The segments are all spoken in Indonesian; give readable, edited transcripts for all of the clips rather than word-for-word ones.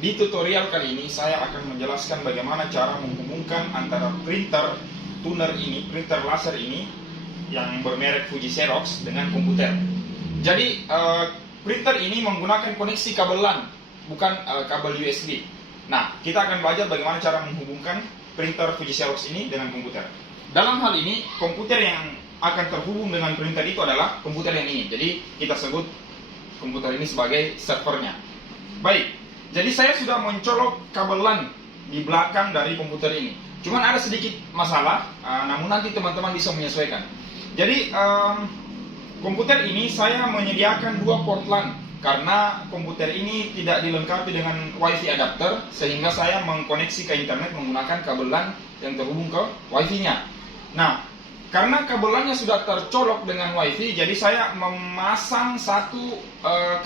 Di tutorial kali ini saya akan menjelaskan bagaimana cara menghubungkan antara printer tuner ini, printer laser ini yang bermerek Fuji Xerox dengan komputer. Jadi printer ini menggunakan koneksi kabel LAN, bukan kabel USB. Nah, kita akan belajar bagaimana cara menghubungkan printer Fuji Xerox ini dengan komputer. Dalam hal ini, komputer yang akan terhubung dengan printer itu adalah komputer yang ini. Jadi kita sebut komputer ini sebagai servernya. Baik. Jadi saya sudah mencolok kabel LAN di belakang dari komputer ini. Cuman ada sedikit masalah, namun nanti teman-teman bisa menyesuaikan. Jadi komputer ini saya menyediakan 2 port LAN karena komputer ini tidak dilengkapi dengan WiFi adapter, sehingga saya mengkoneksi ke internet menggunakan kabel LAN yang terhubung ke WiFi-nya. Nah, karena kabel LAN-nya sudah tercolok dengan WiFi, jadi saya memasang satu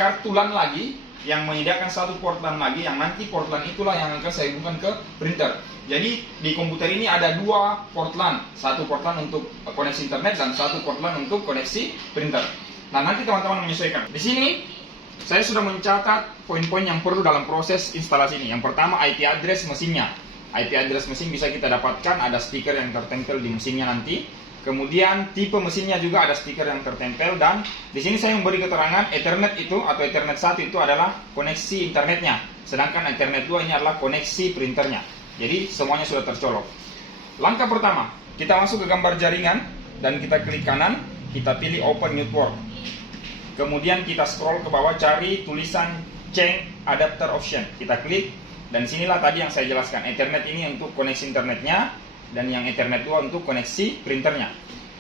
kartu LAN lagi yang menyediakan satu port LAN lagi, yang nanti port LAN itulah yang akan saya hubungkan ke printer. Jadi di komputer ini ada 2 port LAN, satu port LAN untuk koneksi internet dan satu port LAN untuk koneksi printer. Nah, nanti teman-teman menyesuaikan. Di sini saya sudah mencatat poin-poin yang perlu dalam proses instalasi ini. Yang pertama, IP address mesinnya. IP address mesin bisa kita dapatkan, ada stiker yang tertempel di mesinnya nanti. Kemudian tipe mesinnya juga ada stiker yang tertempel, dan di sini saya memberi keterangan Ethernet itu atau Ethernet 1 itu adalah koneksi internetnya, sedangkan Ethernet 2 ini adalah koneksi printernya. Jadi semuanya sudah tercolok. Langkah pertama, kita masuk ke gambar jaringan dan kita klik kanan, kita pilih Open Network. Kemudian kita scroll ke bawah, cari tulisan Change Adapter Option. Kita klik, dan sinilah tadi yang saya jelaskan. Ethernet ini untuk koneksi internetnya, dan yang Ethernet 2 untuk koneksi printernya.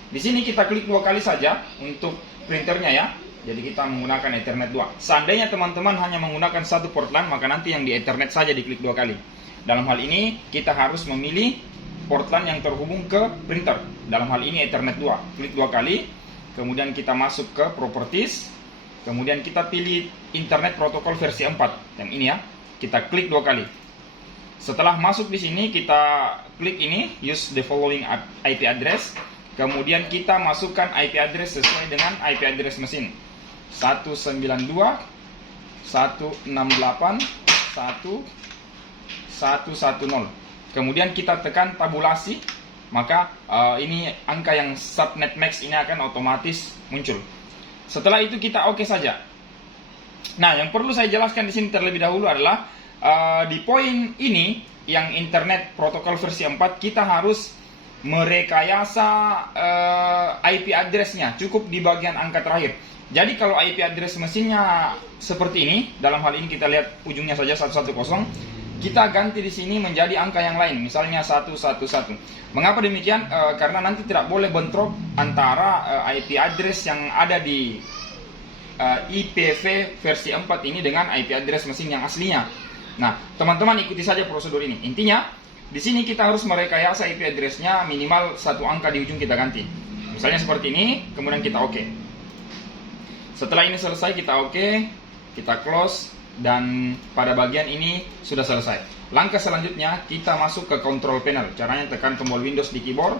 Di sini kita klik 2 kali saja untuk printernya ya. Jadi kita menggunakan Ethernet 2. Seandainya teman-teman hanya menggunakan satu port LAN, maka nanti yang di Ethernet saja diklik 2 kali. Dalam hal ini kita harus memilih port LAN yang terhubung ke printer. Dalam hal ini Ethernet 2. Klik 2 kali. Kemudian kita masuk ke Properties. Kemudian kita pilih Internet Protocol versi 4. Yang ini ya. Kita klik 2 kali. Setelah masuk di sini, kita klik ini, use the following IP address. Kemudian kita masukkan IP address sesuai dengan IP address mesin. 192.168.1.110. Kemudian kita tekan tabulasi, maka ini angka yang subnet max ini akan otomatis muncul. Setelah itu kita oke saja. Nah, yang perlu saya jelaskan di sini terlebih dahulu adalah di poin ini yang internet protokol versi 4, kita harus merekayasa IP address-nya cukup di bagian angka terakhir. Jadi kalau IP address mesinnya seperti ini, dalam hal ini kita lihat ujungnya saja 110, kita ganti di sini menjadi angka yang lain, misalnya 111. Mengapa demikian? Karena nanti tidak boleh bentrok antara IP address yang ada di IPv versi 4 ini dengan IP address mesin yang aslinya. Nah, teman-teman ikuti saja prosedur ini. Intinya, di sini kita harus merekayasa IP address-nya minimal 1 angka di ujung kita ganti. Misalnya seperti ini, kemudian kita oke. Setelah ini selesai, kita oke, kita close, dan pada bagian ini sudah selesai. Langkah selanjutnya, kita masuk ke control panel. Caranya tekan tombol Windows di keyboard,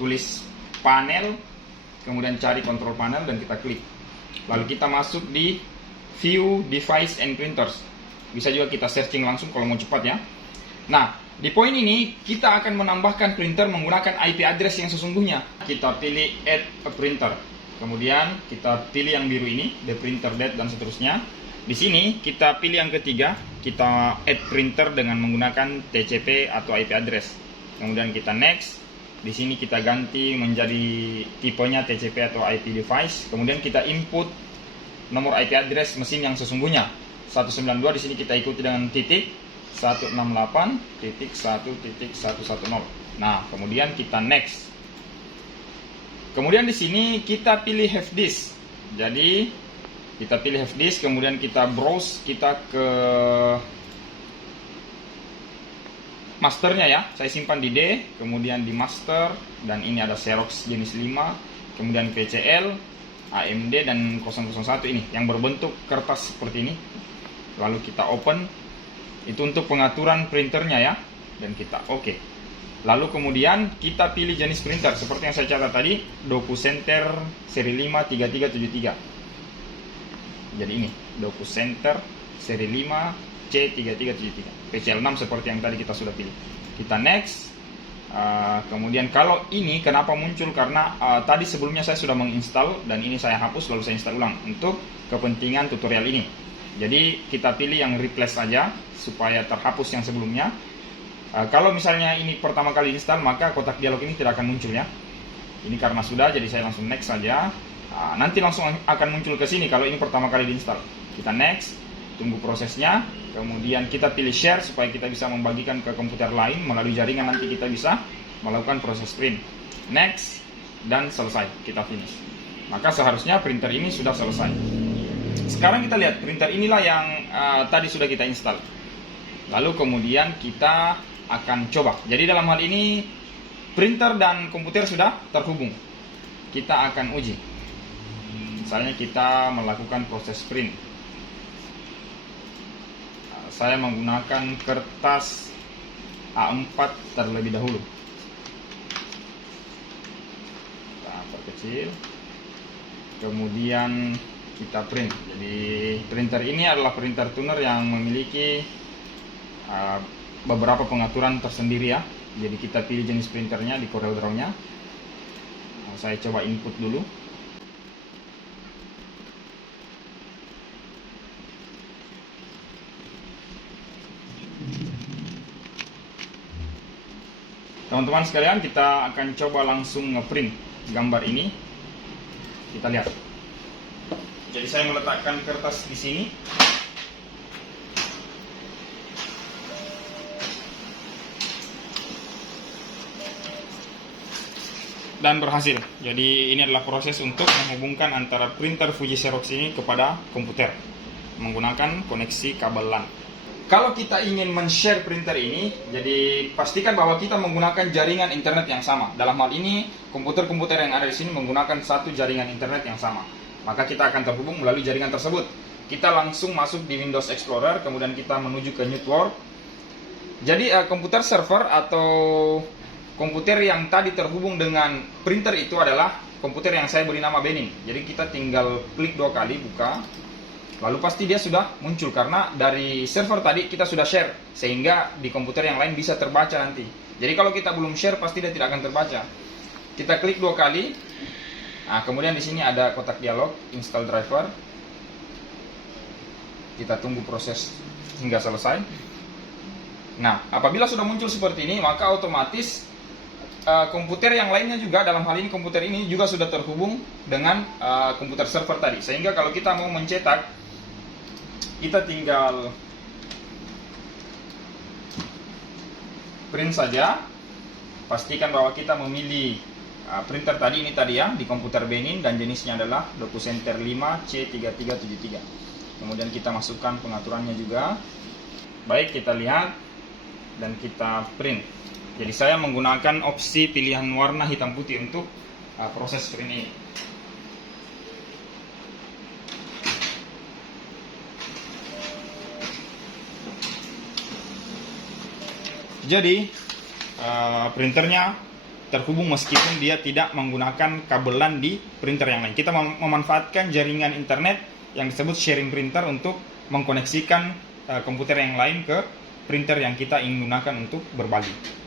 tulis panel, kemudian cari control panel, dan kita klik. Lalu kita masuk di View Device and Printers. Bisa juga kita searching langsung kalau mau cepat ya. Nah, di poin ini kita akan menambahkan printer menggunakan IP address yang sesungguhnya. Kita pilih Add a Printer. Kemudian kita pilih yang biru ini, the printer date dan seterusnya. Di sini kita pilih yang ketiga, kita add printer dengan menggunakan TCP atau IP address. Kemudian kita next. Di sini kita ganti menjadi tipenya TCP atau IP device. Kemudian kita input nomor IP address mesin yang sesungguhnya. 192 di sini kita ikuti dengan titik 168.1.110. Nah, kemudian kita next. Kemudian di sini kita pilih have disk. Jadi kita pilih have disk, kemudian kita browse, kita ke masternya ya. Saya simpan di D, kemudian di master, dan ini ada Xerox jenis 5, kemudian VCL, AMD dan 001 ini yang berbentuk kertas seperti ini. Lalu kita open, itu untuk pengaturan printernya ya, dan kita oke. Lalu kemudian kita pilih jenis printer seperti yang saya catat tadi, DocuCenter seri 5 3373. Jadi ini DocuCenter seri 5 C3373 PCL6 seperti yang tadi kita sudah pilih. Kita next. Kemudian kalau ini kenapa muncul, karena tadi sebelumnya saya sudah menginstal dan ini saya hapus lalu saya install ulang untuk kepentingan tutorial ini. Jadi kita pilih yang replace saja supaya terhapus yang sebelumnya. Kalau misalnya ini pertama kali install, maka kotak dialog ini tidak akan muncul ya. Ini karena sudah, jadi saya langsung next saja. Nanti langsung akan muncul ke sini kalau ini pertama kali diinstal. Kita next, tunggu prosesnya. Kemudian kita pilih share supaya kita bisa membagikan ke komputer lain melalui jaringan, nanti kita bisa melakukan proses print. Next, dan selesai, kita finish. Maka seharusnya printer ini sudah selesai. Sekarang kita lihat printer inilah yang tadi sudah kita install. Lalu kemudian kita akan coba. Jadi dalam hal ini printer dan komputer sudah terhubung. Kita akan uji. Misalnya kita melakukan proses print. Saya menggunakan kertas A4 terlebih dahulu. Kita perkecil. Kemudian kita print. Jadi printer ini adalah printer tuner yang memiliki beberapa pengaturan tersendiri ya. Jadi kita pilih jenis printernya di CorelDRAW-nya. Saya coba input dulu. Teman-teman sekalian, kita akan coba langsung ngeprint gambar ini. Kita lihat. Jadi saya meletakkan kertas di sini. Dan berhasil. Jadi ini adalah proses untuk menghubungkan antara printer Fuji Xerox ini kepada komputer menggunakan koneksi kabel LAN. Kalau kita ingin men-share printer ini, jadi pastikan bahwa kita menggunakan jaringan internet yang sama. Dalam hal ini, komputer-komputer yang ada di sini menggunakan satu jaringan internet yang sama. Maka kita akan terhubung melalui jaringan tersebut. Kita langsung masuk di Windows Explorer, kemudian kita menuju ke Network. Jadi komputer server atau komputer yang tadi terhubung dengan printer itu adalah komputer yang saya beri nama Benin. Jadi kita tinggal klik 2 kali, buka. Lalu pasti dia sudah muncul karena dari server tadi kita sudah share, sehingga di komputer yang lain bisa terbaca nanti. Jadi kalau kita belum share pasti dia tidak akan terbaca. Kita klik 2 kali. Nah, kemudian di sini ada kotak dialog install driver. Kita tunggu proses hingga selesai. Nah, apabila sudah muncul seperti ini, maka otomatis komputer yang lainnya juga, dalam hal ini komputer ini juga sudah terhubung dengan komputer server tadi. Sehingga kalau kita mau mencetak, kita tinggal print saja. Pastikan bahwa kita memilih printer tadi, ini tadi ya, di komputer Benin, dan jenisnya adalah DocuCenter 5 C3373. Kemudian kita masukkan pengaturannya juga. Baik, kita lihat dan kita print. Jadi saya menggunakan opsi pilihan warna hitam putih untuk proses print ini. Jadi printernya terhubung meskipun dia tidak menggunakan kabel LAN di printer yang lain. Kita memanfaatkan jaringan internet yang disebut sharing printer untuk mengkoneksikan komputer yang lain ke printer yang kita ingin gunakan untuk berbagi.